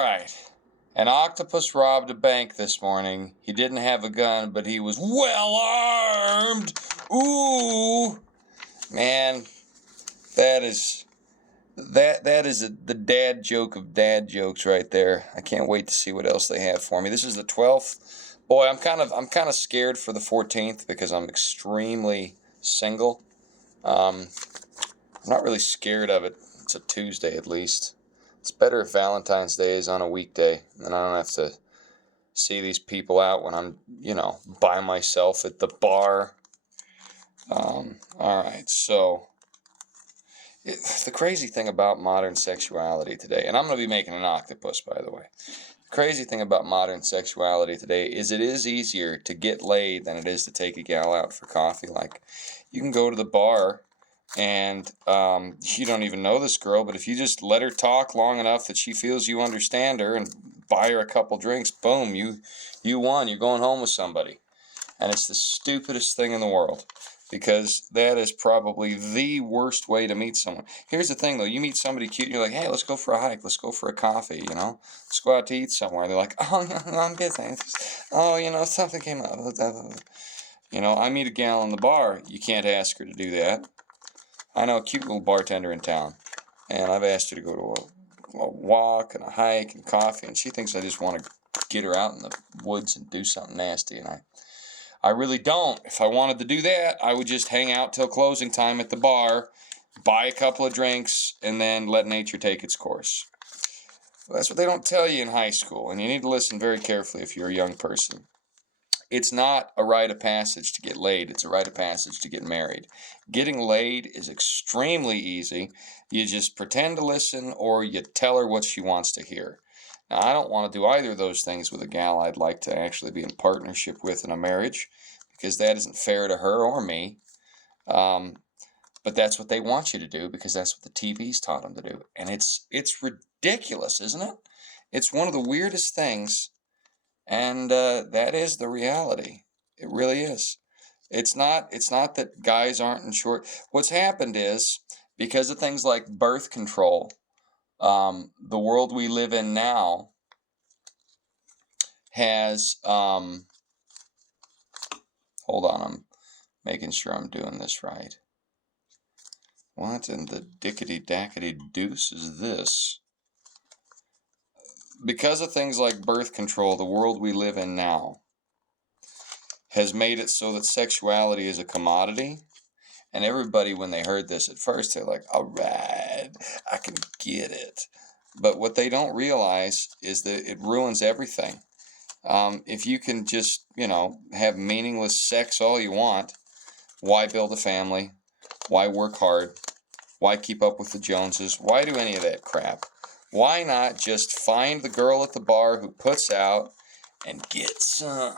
Alright, an octopus robbed a bank this morning. He didn't have a gun, but he was well armed. Ooh, man, that is the dad joke of dad jokes right there. I can't wait to see what else they have for me. This is the 12th. Boy, I'm kind of scared for the 14th because I'm extremely single. I'm not really scared of it. It's a Tuesday at least. It's better if Valentine's Day is on a weekday, and then I don't have to see these people out when I'm, by myself at the bar. All right, so the crazy thing about modern sexuality today, and I'm going to be making an octopus, by the way. The crazy thing about modern sexuality today is it is easier to get laid than it is to take a gal out for coffee. Like, you can go to the bar and you don't even know this girl, but if you just let her talk long enough that she feels you understand her and buy her a couple drinks, boom, you won. You're going home with somebody. And it's the stupidest thing in the world, because that is probably the worst way to meet someone. Here's the thing, though. You meet somebody cute, and you're like, hey, let's go for a hike. Let's go for a coffee, Let's go out to eat somewhere. They're like, oh, no, I'm good, thanks. Oh, something came up. I meet a gal in the bar. You can't ask her to do that. I know a cute little bartender in town, and I've asked her to go to a walk and a hike and coffee, and she thinks I just want to get her out in the woods and do something nasty, and I really don't. If I wanted to do that, I would just hang out till closing time at the bar, buy a couple of drinks, and then let nature take its course. Well, that's what they don't tell you in high school, and you need to listen very carefully if you're a young person. It's not a rite of passage to get laid. It's a rite of passage to get married. Getting laid is extremely easy. You just pretend to listen, or you tell her what she wants to hear. Now, I don't want to do either of those things with a gal I'd like to actually be in partnership with in a marriage, because that isn't fair to her or me. But that's what they want you to do, because that's what the TV's taught them to do. And it's ridiculous, isn't it? It's one of the weirdest things. And that is the reality. It really is. It's not that guys aren't in short. What's happened is, because of things like birth control, the world we live in now has, hold on, I'm making sure I'm doing this right. What in the dickety-dackety deuce is this? Because of things like birth control, the world we live in now has made it so that sexuality is a commodity. And everybody, when they heard this at first, they're like, all right, I can get it. But what they don't realize is that it ruins everything. If you can just, have meaningless sex all you want, why build a family? Why work hard? Why keep up with the Joneses? Why do any of that crap? Why not just find the girl at the bar who puts out and get some?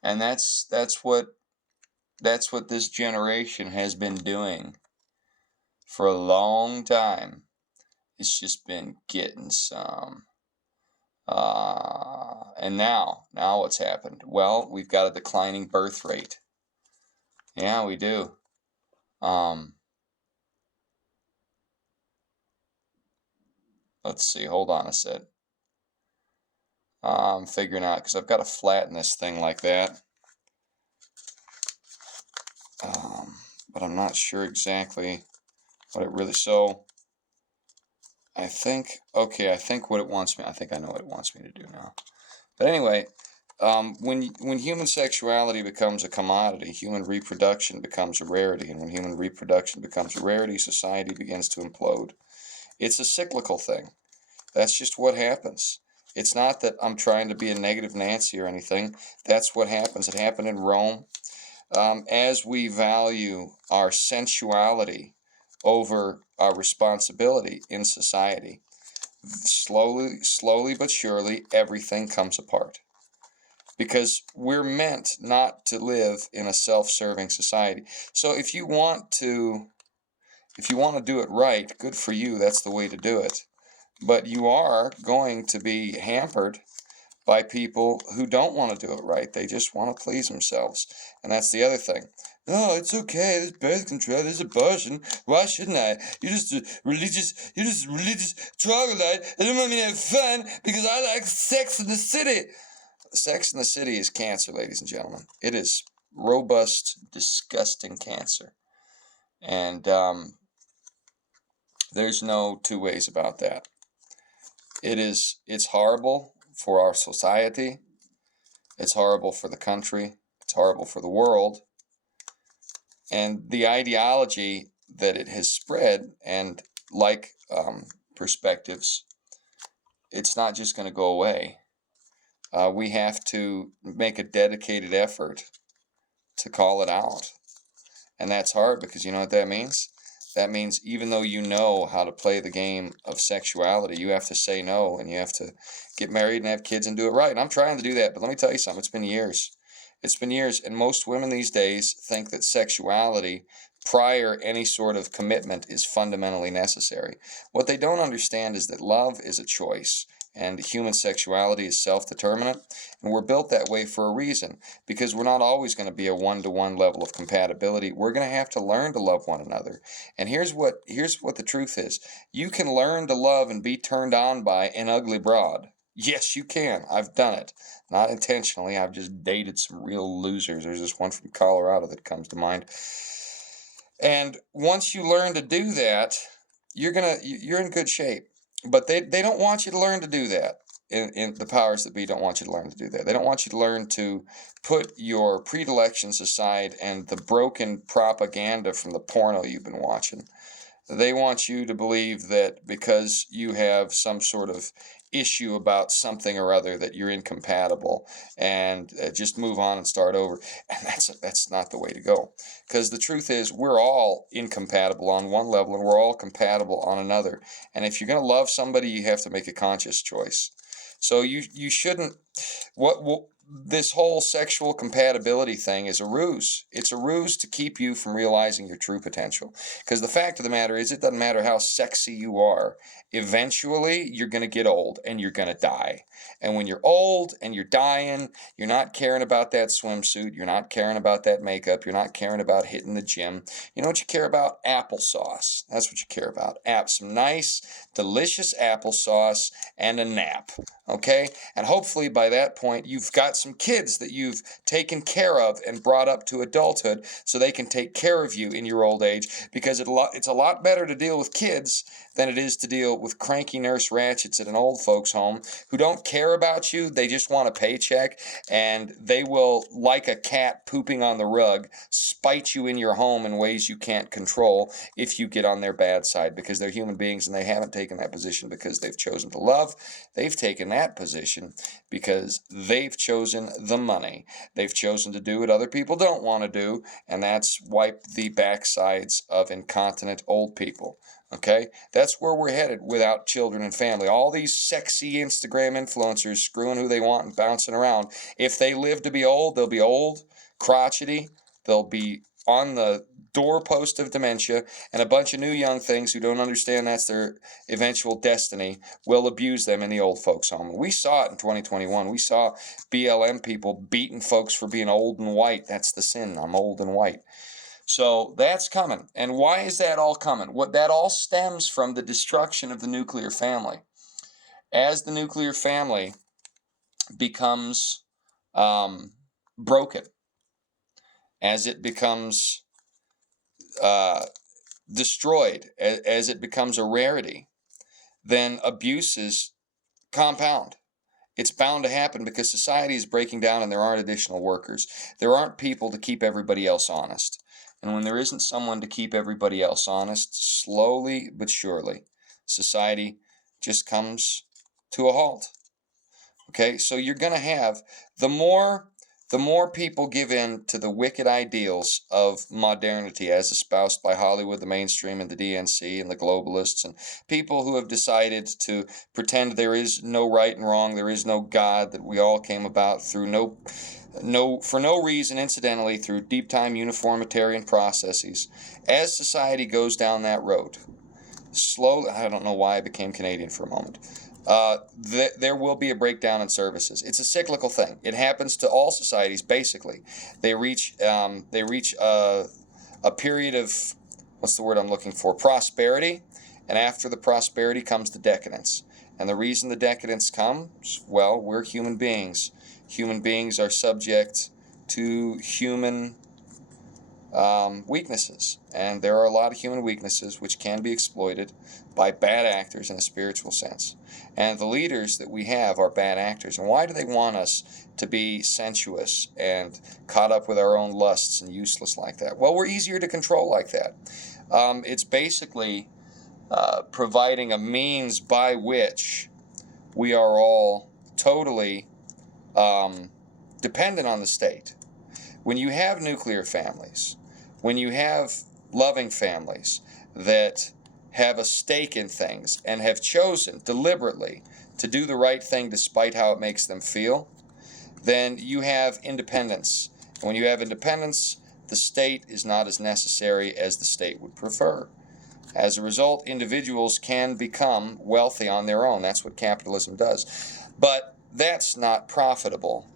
And that's what this generation has been doing for a long time. It's just been getting some. And now what's happened? Well, we've got a declining birth rate. Yeah, we do. Let's see. Hold on a sec. I'm figuring out, because I've got to flatten this thing like that. But I'm not sure exactly what it really. So I think what it wants me. I think I know what it wants me to do now. But anyway, when human sexuality becomes a commodity, human reproduction becomes a rarity, and when human reproduction becomes a rarity, society begins to implode. It's a cyclical thing. That's just what happens. It's not that I'm trying to be a negative Nancy or anything. That's what happens. It happened in Rome. As we value our sensuality over our responsibility in society, slowly but surely, everything comes apart. Because we're meant not to live in a self-serving society. So if you want to do it right, good for you. That's the way to do it. But you are going to be hampered by people who don't want to do it right. They just want to please themselves. And that's the other thing. Oh, it's okay. There's birth control. There's abortion. Why shouldn't I? You're just a religious troglodyte. I don't want me to have fun because I like Sex in the City. Sex in the City is cancer, ladies and gentlemen. It is robust, disgusting cancer. And there's no two ways about that. It's horrible for our society. It's horrible for the country. It's horrible for the world. And the ideology that it has spread, and like perspectives, it's not just going to go away. We have to make a dedicated effort to call it out. And that's hard because you know what that means? That means even though you know how to play the game of sexuality, you have to say no, and you have to get married and have kids and do it right. And I'm trying to do that, but let me tell you something. It's been years. It's been years, and most women these days think that sexuality prior any sort of commitment is fundamentally necessary. What they don't understand is that love is a choice, and human sexuality is self-determinate, and we're built that way for a reason, because we're not always going to be a one-to-one level of compatibility. We're going to have to learn to love one another. And here's what the truth is. You can learn to love and be turned on by an ugly broad. Yes, you can. I've done it. Not intentionally. I've just dated some real losers. There's this one from Colorado that comes to mind. And once you learn to do that, you're in good shape. But they don't want you to learn to do that. In the powers that be don't want you to learn to do that. They don't want you to learn to put your predilections aside and the broken propaganda from the porno you've been watching. They want you to believe that because you have some sort of issue about something or other that you're incompatible, and just move on and start over. And that's not the way to go, because the truth is we're all incompatible on one level and we're all compatible on another. And if you're going to love somebody, you have to make a conscious choice. So you shouldn't this whole sexual compatibility thing is a ruse. It's a ruse to keep you from realizing your true potential. Because the fact of the matter is, it doesn't matter how sexy you are. Eventually, you're going to get old and you're going to die. And when you're old and you're dying, you're not caring about that swimsuit. You're not caring about that makeup. You're not caring about hitting the gym. You know what you care about? Applesauce. That's what you care about. Some nice, delicious applesauce and a nap. Okay? And hopefully by that point, you've got some kids that you've taken care of and brought up to adulthood so they can take care of you in your old age, because it's a lot better to deal with kids than it is to deal with cranky nurse ratchets at an old folks home who don't care about you. They just want a paycheck, and they will, like a cat pooping on the rug, spite you in your home in ways you can't control if you get on their bad side, because they're human beings and they haven't taken that position because they've chosen to love. They've taken that position because they've chosen the money. They've chosen to do what other people don't want to do, and that's wipe the backsides of incontinent old people. Okay? That's where we're headed without children and family. All these sexy Instagram influencers screwing who they want and bouncing around. If they live to be old, they'll be old, crotchety, they'll be on the doorpost of dementia, and a bunch of new young things who don't understand that's their eventual destiny will abuse them in the old folks home. And we saw it in 2021. We saw BLM people beating folks for being old and white. That's the sin. I'm old and white. So that's coming. And why is that all coming? What that all stems from the destruction of the nuclear family. As the nuclear family becomes broken, as it becomes destroyed, as it becomes a rarity, then abuses compound. It's bound to happen because society is breaking down and there aren't additional workers. There aren't people to keep everybody else honest. And when there isn't someone to keep everybody else honest, slowly but surely, society just comes to a halt. Okay, so you're going to have the more people give in to the wicked ideals of modernity as espoused by Hollywood, the mainstream, and the DNC, and the globalists, and people who have decided to pretend there is no right and wrong, there is no God, that we all came about through for no reason, incidentally, through deep time uniformitarian processes. As society goes down that road, slowly, I don't know why I became Canadian for a moment, there will be a breakdown in services. It's a cyclical thing. It happens to all societies, basically. They reach a period of, what's the word I'm looking for, prosperity, and after the prosperity comes the decadence. And the reason the decadence comes, well, we're human beings. Human beings are subject to human weaknesses, and there are a lot of human weaknesses which can be exploited by bad actors in a spiritual sense. And the leaders that we have are bad actors. And why do they want us to be sensuous and caught up with our own lusts and useless like that? Well, we're easier to control like that. It's basically providing a means by which we are all totally dependent on the state. When you have nuclear families, when you have loving families that have a stake in things and have chosen deliberately to do the right thing despite how it makes them feel, then you have independence. And when you have independence, the state is not as necessary as the state would prefer. As a result, individuals can become wealthy on their own. That's what capitalism does. But that's not profitable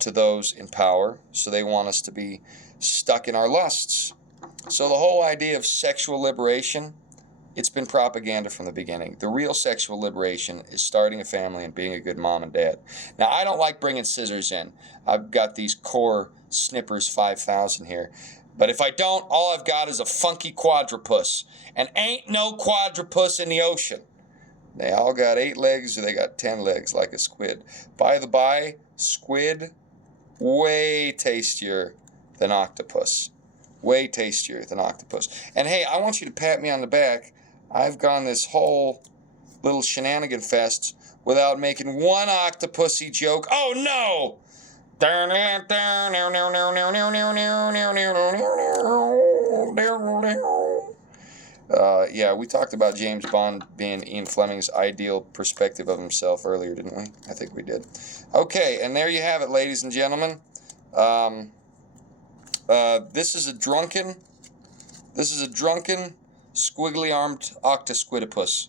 to those in power, so they want us to be stuck in our lusts. So the whole idea of sexual liberation, it's been propaganda from the beginning. The real sexual liberation is starting a family and being a good mom and dad. Now, I don't like bringing scissors in. I've got these Core Snippers 5000 here. But if I don't, all I've got is a funky quadrupus. And ain't no quadrupus in the ocean. They all got 8 legs or they got 10 legs like a squid. By the by, squid, way tastier than octopus. Way tastier than octopus. And hey, I want you to pat me on the back. I've gone this whole little shenanigan fest without making one octopusy joke. Oh no! Yeah, we talked about James Bond being Ian Fleming's ideal perspective of himself earlier, didn't we? I think we did. Okay, and there you have it, ladies and gentlemen. This is a drunken squiggly-armed octosquidopus.